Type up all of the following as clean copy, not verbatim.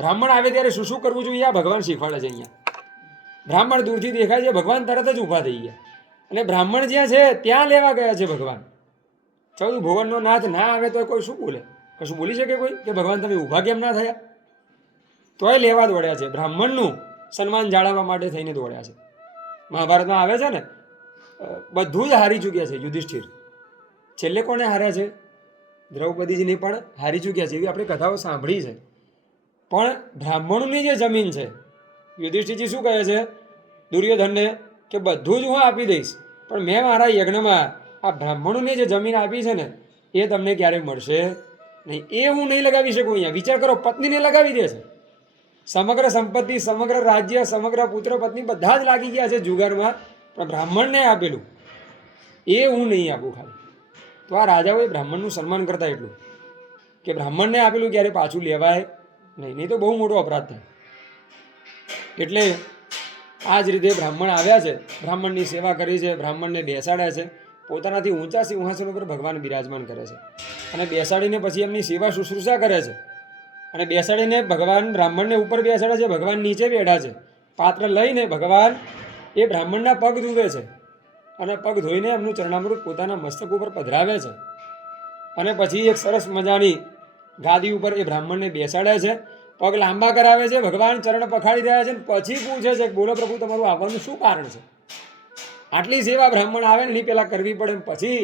બ્રાહ્મણ આવે ત્યારે શું શું કરવું જોઈએ આ ભગવાન શીખવાડે છે અહીંયા. બ્રાહ્મણ દૂરથી દેખાય છે, ભગવાન તરત જ ઊભા થઈ ગયા. અને બ્રાહ્મણ જ્યાં છે ત્યાં લેવા ગયા છે ભગવાન. 14 ભુવનનો નાથ ના આવે તો કોઈ શું બોલે? કશું બોલી શકે કોઈ કે ભગવાન તમે ઊભા કેમ ના થયા? તોય લેવા દોડ્યા છે, બ્રાહ્મણનું સન્માન જાળવવા માટે થઈને દોડ્યા છે. મહાભારતમાં આવે છે ને, બધું જ હારી ચૂક્યા છે યુધિષ્ઠિર. છેલ્લે કોને હાર્યા છે? દ્રૌપદીજીને પણ હારી ચૂક્યા છે, એવી આપણે કથાઓ સાંભળી છે. પણ બ્રાહ્મણોની જે જમીન છે, યુધિષ્ઠિરજી શું કહે છે દુર્યોધનને કે બધું જ હું આપી દઈશ, પણ મેં મારા યજ્ઞમાં આ બ્રાહ્મણોને જે જમીન આપી છે ને એ તમને ક્યારેય મળશે નહીં. એ હું નહીં લગાવી શકું. અહીંયા વિચાર કરો, પત્નીને લગાવી દે છે. સમગ્ર સંપત્તિ, સમગ્ર રાજ્ય, સમગ્ર પુત્ર પત્ની બધા જ લાગી ગયા છે જુગારમાં, પણ બ્રાહ્મણને આપેલું એ હું નહીં આપું ખાલી. તો આ રાજાઓએ બ્રાહ્મણનું સન્માન કરતા એટલું કે બ્રાહ્મણને આપેલું ક્યારે પાછું લેવાય નહીં, નહીં તો બહુ મોટો અપરાધ થાય. એટલે આ જ રીતે બ્રાહ્મણ આવ્યા છે, બ્રાહ્મણની સેવા કરી છે, બ્રાહ્મણને બેસાડ્યા છે. પોતાનાથી ઊંચા સિંહાસન ઉપર ભગવાન બિરાજમાન કરે છે અને બેસાડીને પછી એમની સેવા શુશ્રૂષા કરે છે. અને બેસાડીને ભગવાન બ્રાહ્મણને ઉપર બેસાડે છે, ભગવાન નીચે બેઠા છે. પાત્ર લઈને ભગવાન એ બ્રાહ્મણના પગ ધુવે છે અને પગ ધોઈને એમનું ચરણામૃત પોતાના મસ્તક ઉપર પધરાવે છે. અને પછી એક સરસ મજાની ગાદી ઉપર એ બ્રાહ્મણને બેસાડે છે, પગ લાંબા કરાવે છે, ભગવાન ચરણ પખાડી રહ્યા છે. પછી પૂછે છે કે બોલો પ્રભુ, તમારું આવવાનું શું કારણ છે? આટલી સેવા બ્રાહ્મણ આવે ને એની પહેલાં કરવી પડે, પછી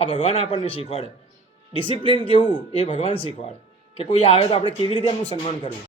આ ભગવાન આપણને શીખવાડે ડિસિપ્લિન કેવું એ ભગવાન શીખવાડે કે કોઈ આવે તો આપણે કેવી રીતે એમનું સન્માન કરવું.